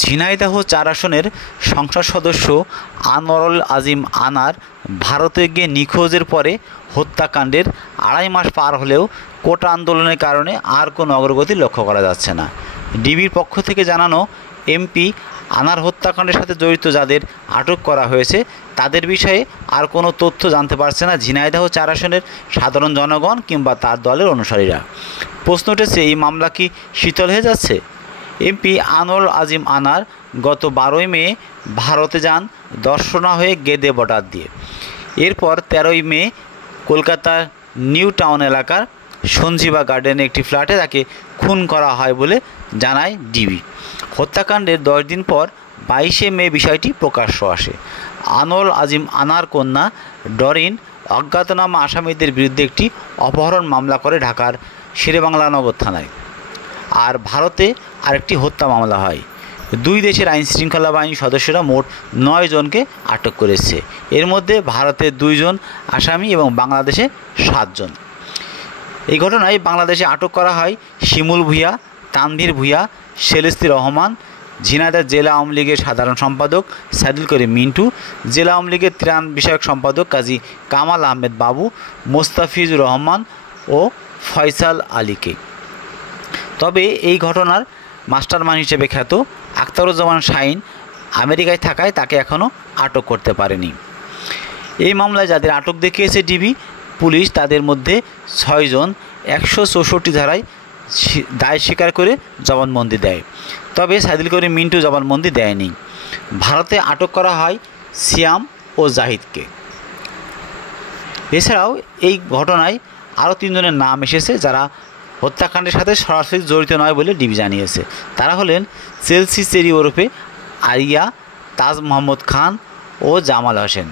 ঝিনাইদহ ৪ আসনের সংসদ সদস্য আনোয়ারুল আজিম আনার ভারতে গিয়ে নিখোঁজের পরে হত্যাকাণ্ডের ২.৫ মাস পার হলেও কোটা আন্দোলনের কারণে আর কোনো অগ্রগতি লক্ষ্য করা যাচ্ছে না। ডিবির পক্ষ থেকে জানানো, এমপি আনার হত্যাকাণ্ডের সাথে জড়িত যাদের আটক করা হয়েছে তাদের বিষয়ে আর কোনো তথ্য জানতে পারছে না ঝিনাইদহ ৪ আসনের সাধারণ জনগণ কিংবা তার দলের অনুসারীরা। প্রশ্ন উঠেছে, এই মামলা কি শীতল হয়ে যাচ্ছে? এমপি আনোয়ারুল আজিম আনার গত ১২ই মে ভারতে যান দর্শনা হয়ে গেদে বর্ডার দিয়ে। এরপর ১৩ই মে কলকাতার নিউ টাউন এলাকার সঞ্জীবা গার্ডেনে একটি ফ্ল্যাটে তাকে খুন করা হয় বলে জানায় ডিবি। হত্যাকাণ্ডের ১০ দিন পর ২২শে মে বিষয়টি প্রকাশ্য আসে। আনোয়ারুল আজিম আনার কন্যা ডরিন অজ্ঞাতনামা আসামিদের বিরুদ্ধে একটি অপহরণ মামলা করে ঢাকার শেরেবাংলা নগর থানায়। আর ভারতে আরেকটি হত্যা মামলা হয়। দুই দেশের আইনশৃঙ্খলা বাহিনীর সদস্যরা মোট ৯ জনকে আটক করেছে। এর মধ্যে ভারতে ২ জন আসামি এবং বাংলাদেশে ৭ জন। এই ঘটনায় বাংলাদেশে আটক করা হয় শিমুল ভূঁইয়া, তানভীর ভূঁইয়া, সেলেস্তি রহমান, ঝিনাইদহ জেলা আওয়ামী লীগের সাধারণ সম্পাদক সাইদুল করিম মিন্টু, জেলা আওয়ামী লীগের ত্রাণ বিষয়ক সম্পাদক কাজী কামাল আহমেদ বাবু, মোস্তাফিজুর রহমান ও ফয়সাল আলীকে। তবে এই ঘটনার মাস্টারমাইন্ড হিসেবে খ্যাত আখতারুজ্জামান শাহীন আমেরিকায় থাকায় তাকে এখনও আটক করতে পারেনি। এই মামলায় যাদের আটক দেখিয়েছে ডিবি, পুলিশ তাদের মধ্যে ৬ জন ১৬৪ ধারায় দায় স্বীকার করে জবানবন্দি দেয়। তবে সাইদুল করিম মিন্টু জবানবন্দি দেয়নি। ভারতে আটক করা হয় সিয়াম ও জাহিদকে। এছাড়াও এই ঘটনায় আরও ৩ জনের নাম এসেছে যারা হত্যাকাণ্ডের সাথে সরাসরি জড়িত নয় বলে ডিবি জানিয়েছে। তারা হলেন চেলসি চেরি ওরফে আরিয়া, তাজ মোহাম্মদ খান ও জামাল হোসেন।